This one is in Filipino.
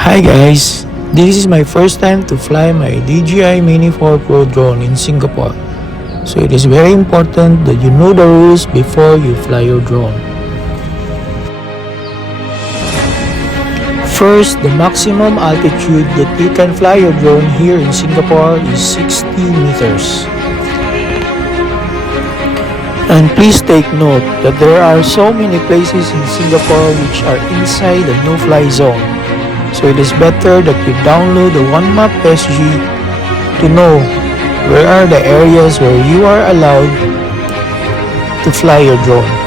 Hi guys, this is my first time to fly my DJI Mini 4 Pro drone in Singapore. So it is very important that you know the rules before you fly your drone. First, the maximum altitude that you can fly your drone here in Singapore is 60 meters. And please take note that there are so many places in Singapore which are inside the no-fly zone. So it is better that you download the OneMap SG to know where are the areas where you are allowed to fly your drone.